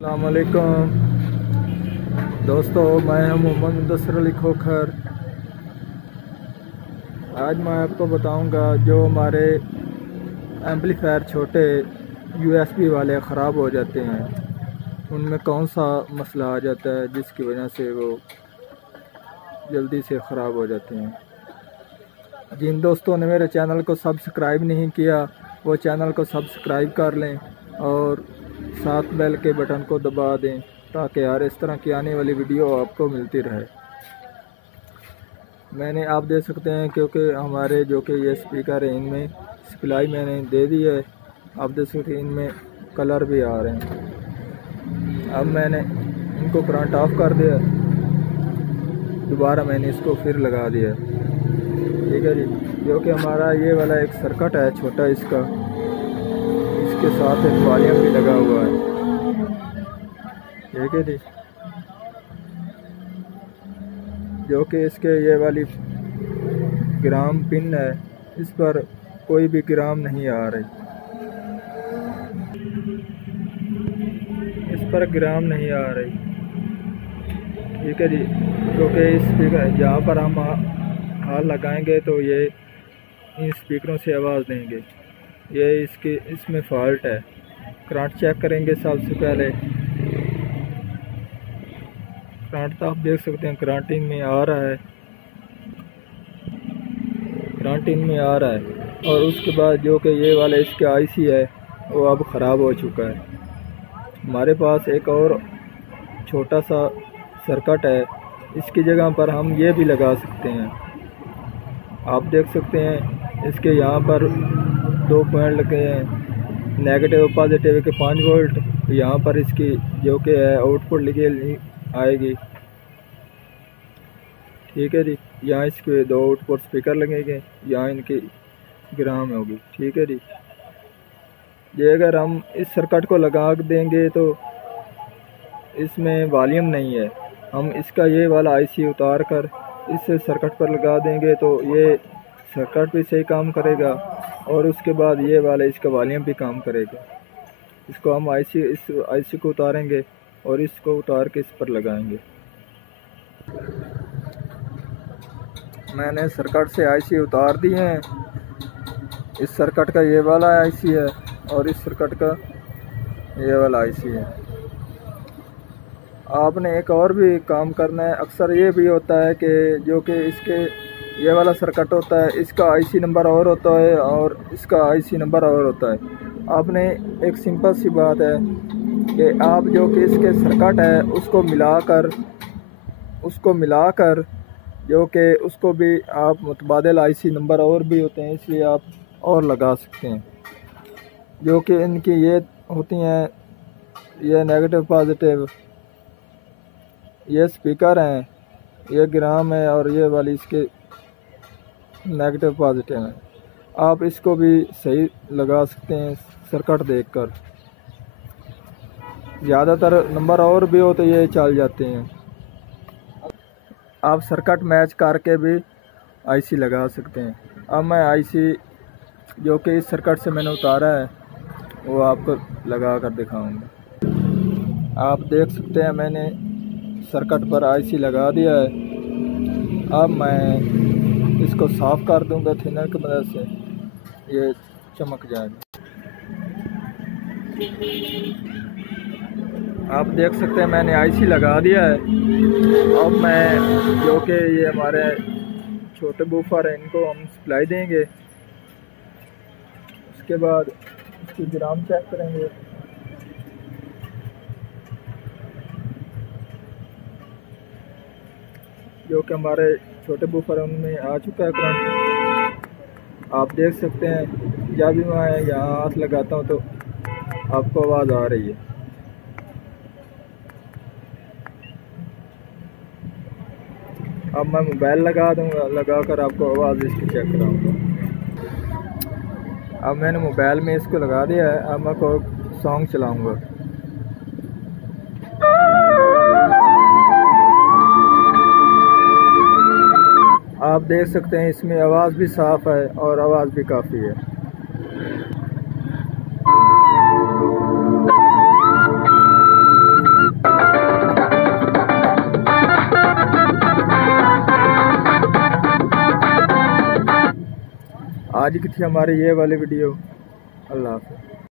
अस्सलाम वालेकुम दोस्तों, मैं हूं मोहम्मद मुदस्सिर अली खोखर। आज मैं आपको बताऊंगा जो हमारे एम्पलीफायर छोटे यूएसबी वाले ख़राब हो जाते हैं, उनमें कौन सा मसला आ जाता है जिसकी वजह से वो जल्दी से ख़राब हो जाते हैं। जिन दोस्तों ने मेरे चैनल को सब्सक्राइब नहीं किया वो चैनल को सब्सक्राइब कर लें और साथ बेल के बटन को दबा दें ताकि यार इस तरह की आने वाली वीडियो आपको मिलती रहे। मैंने आप देख सकते हैं क्योंकि हमारे जो कि ये स्पीकर है इनमें सप्लाई मैंने दे दी है। आप देख सकते हैं इनमें कलर भी आ रहे हैं। अब मैंने इनको करंट ऑफ कर दिया, दोबारा मैंने इसको फिर लगा दिया। ठीक है जी, जो कि हमारा ये वाला एक सर्किट है छोटा, इसके साथ एक वॉल्यूम भी लगा हुआ है। ठीक है जी, जो कि इसके ये वाली ग्राम पिन है, इस पर कोई भी ग्राम नहीं आ रही, इस पर ग्राम नहीं आ रही। ठीक है जी, क्योंकि इस स्पीकर जहाँ पर हम हाथ लगाएंगे तो ये इन स्पीकरों से आवाज़ देंगे। ये इसमें फॉल्ट है। करंट चेक करेंगे सबसे पहले। करंट तो आप देख सकते हैं करंट इनमें आ रहा है, करंट इनमें आ रहा है। और उसके बाद जो कि ये वाला इसके आईसी है वो अब ख़राब हो चुका है। हमारे पास एक और छोटा सा सर्किट है, इसकी जगह पर हम ये भी लगा सकते हैं। आप देख सकते हैं इसके यहाँ पर 2 पॉइंट लगे हैं, नेगेटिव और पॉजिटिव के 5 वोल्ट। यहाँ पर इसकी जो कि है आउटपुट लिखी आएगी। ठीक है जी, यहाँ इसके 2 आउटपुट स्पीकर लगेंगे, यहाँ इनकी ग्राम होगी। ठीक है जी, ये अगर हम इस सर्किट को लगा देंगे तो इसमें वॉल्यूम नहीं है। हम इसका ये वाला आईसी उतार कर इस सर्किट पर लगा देंगे तो ये सर्किट भी सही काम करेगा और उसके बाद ये वाला इसका वॉल्यूम भी काम करेगा। इसको हम इस आईसी को उतारेंगे और इसको उतार के इस पर लगाएंगे। मैंने सर्किट से आईसी उतार दी हैं। इस सर्किट का ये वाला आईसी है और इस सर्किट का ये वाला आईसी है। आपने एक और भी काम करना है। अक्सर ये भी होता है कि जो कि इसके ये वाला सर्किट होता है, इसका आईसी नंबर और होता है और इसका आईसी नंबर और होता है। आपने एक सिंपल सी बात है कि आप जो कि इसके सर्किट है उसको मिलाकर जो कि उसको भी आप मुतबादिल आईसी नंबर और भी होते हैं, इसलिए आप और लगा सकते हैं। जो कि इनकी ये होती हैं, ये नेगेटिव पॉजिटिव, ये स्पीकर हैं, ये ग्राम है और ये वाली इसके नेगेटिव पॉजिटिव है। आप इसको भी सही लगा सकते हैं सर्किट देखकर। ज़्यादातर नंबर और भी हो तो ये चल जाते हैं। आप सर्किट मैच करके भी आईसी लगा सकते हैं। अब मैं आईसी जो कि इस सर्किट से मैंने उतारा है वो आपको लगा कर दिखाऊंगा। आप देख सकते हैं मैंने सर्किट पर आईसी लगा दिया है। अब मैं इसको साफ़ कर दूंगा थिनर की मदद से, ये चमक जाएगा। आप देख सकते हैं मैंने आईसी लगा दिया है। अब मैं जो कि ये हमारे छोटे बूफर हैं इनको हम सप्लाई देंगे। उसके बाद इसकी ग्राम चेक करेंगे। जो कि हमारे छोटे बूफर हैं उनमें आ चुका है करंट। आप देख सकते हैं जब भी मैं यहाँ हाथ लगाता हूँ तो आपको आवाज़ आ रही है। अब मैं मोबाइल लगा दूंगा, लगा कर आपको आवाज़ इसकी चेक कराऊंगा। अब मैंने मोबाइल में इसको लगा दिया है। अब मैं कोई सॉन्ग चलाऊंगा। आप देख सकते हैं इसमें आवाज़ भी साफ़ है और आवाज़ भी काफ़ी है। आज की थी हमारी ये वाली वीडियो। अल्लाह हाफ़िज़।